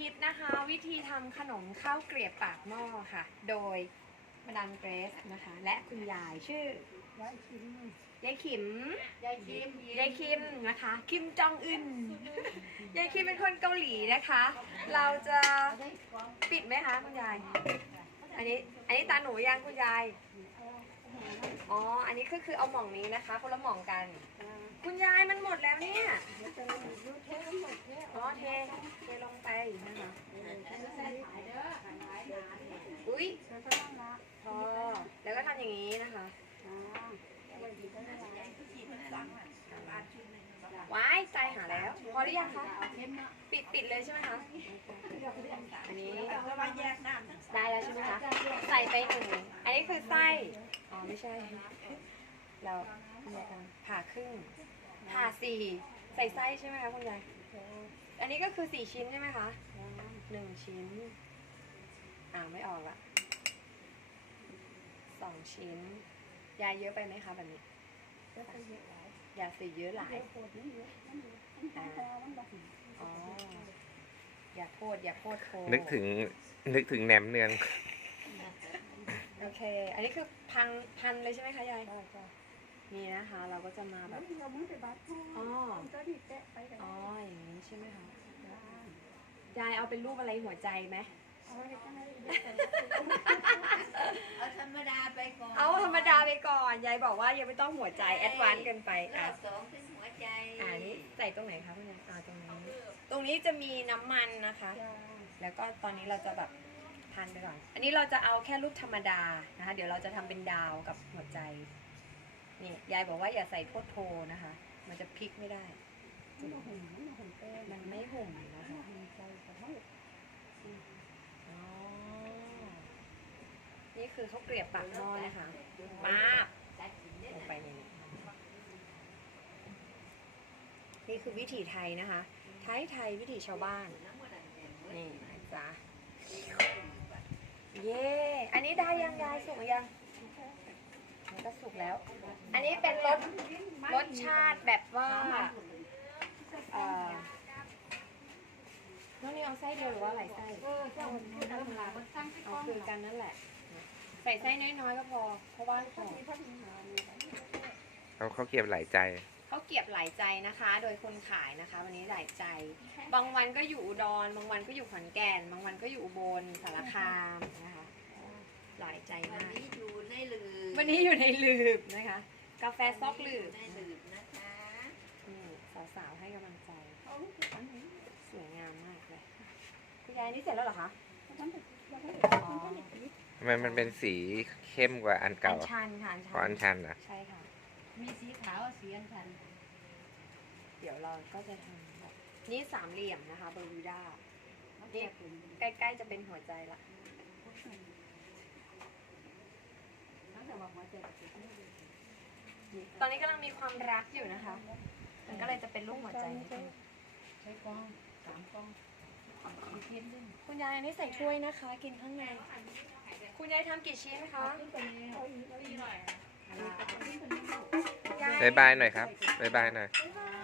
ธิตนะคะ วิธีทำขนมข้าวเกรียบปากหม้อค่ะ โดยมาดามเกรสนะคะ และคุณยายชื่อยายคิมยายคิมยายคิมยายคิมนะคะ คิมจองอึนยายคิมเป็นคนเกาหลีนะคะ เราจะปิดไหมคะคุณยาย อันนี้อันนี้ตาหนูยังคุณยาย อ๋อ อันนี้ก็คือเอาหม่องนี้นะคะ คนละหม่องกัน คุณยายมันหมดแล้วเนี่ย อ๋อเท เทลงไปนะคะ อุ้ยพอ แล้วก็ทำอย่างนี้นะคะว้ายใจหาแล้ว พอ หรือยังคะปิดปิดเลยใช่ไหมคะอันนี้แล้วมาแยกน้ำทั้งได้แล้วใช่ไหมคะใส่ไปหนึ่งอันนี้คือไส้อ๋อไม่ใช่ เราผ่าครึ่งผ่าสี่ใส่ไส้ใช่ไหมคะคุณยายอันนี้ก็คือสี่ชิ้นใช่ไหมคะหนึ่งชิ้นอ่าไม่ออกละสองชิ้น ยายเยอะไปไหมคะแบบนี้ยาสีเยอะหลายอ๋ออย่าโคตรอย่าโคตรโคนึกถึงนึกถึงแหนมเนือง โอเค อันนี้คือพันพันเลยใช่ไหมคะยายนี่นะคะ เราก็จะมาแบบอ๋ออ๋ออย่างนี้ใช่ไหมคะยายเอาเป็นรูปอะไรหัวใจไหม เอาธรรมดาไปก่อนเอาธรรมดาไปก่อนยายบอกว่ายังไม่ต้องหัวใจแอดวานซ์เกันไปรอะอบสองเป็นหัวใจอ่านี้ใส่ตรงไหนคะคุณยายอ่าตรงนี้ตรงนี้จะมีน้ำมันนะคะ แล้วก็ตอนนี้เราจะแบบพันไปก่อน อันนี้เราจะเอาแค่รูปธรรมดานะคะ เดี๋ยวเราจะทำเป็นดาวกับหัวใจ นี่ยายบอกว่าอย่าใส่โทษโทนะคะ มันจะพลิกไม่ได้ มันไม่หุ่มนะคะอ๋อ นี่ คือเขาวเกลียบปากหม้อนะคะมาบลงไปในนี้นี่คือวิถีไทยนะคะไทยไทยวิถีชาวบ้าน นี่นะจ๊ะเย่อันนี้ได้ยังยายสุกหรือยังมันก็สุกแล้ว อันนี้เป็นรสรสชาติแบบว่าเอ่อน้องนี่เอาไส้เดียวหรือว่าหลายไส้เอาคือกันนั่นแหละ ใส่ไส้น้อยๆก็พอ เพราะว่าของเขาเขาเก็บหลายใจ เขาเก็บหลายใจนะคะ โดยคนขายนะคะ วันนี้หลายใจ บางวันก็อยู่อุดร บางวันก็อยู่ขอนแก่น บางวันก็อยู่อุบลสารคามนะคะ หลายใจวันมาก นี้อยู่ในหลือวันนี้อยู่ในลืบนะคะ กาแฟซอกลืบในหลือนะคะนี่สาวๆให้กำลังใจสวยงามมากเลย คุณยายนี่เสร็จแล้วเหรอคะ อ๋อ ทำไมมันเป็นสีเข้มกว่าอันอัเก่านชันค่ะอันเพราะชัอันนชันอะใช่ค่ะ มีสีขาวสีอันชันเดี๋ยวเราก็จะทำแบบนี่สามเหลี่ยมนะคะเบอร์วิด้านี่ใกล้ๆจะเป็นหัวใจละตอนนี้กำลังมีความรักอยู่นะคะ มันก็เลยจะเป็นรูปหัวใจนิดนึงใช้กล้องสามกล้องมีเทียนด้วย คุณยายอันนี้ใส่ถ้วยนะคะ กินข้างใน คุณยายทำกี่ชิ้นคะคุณยาย บายบายหน่อยครับบายบายหน่อย บ๊ายบาย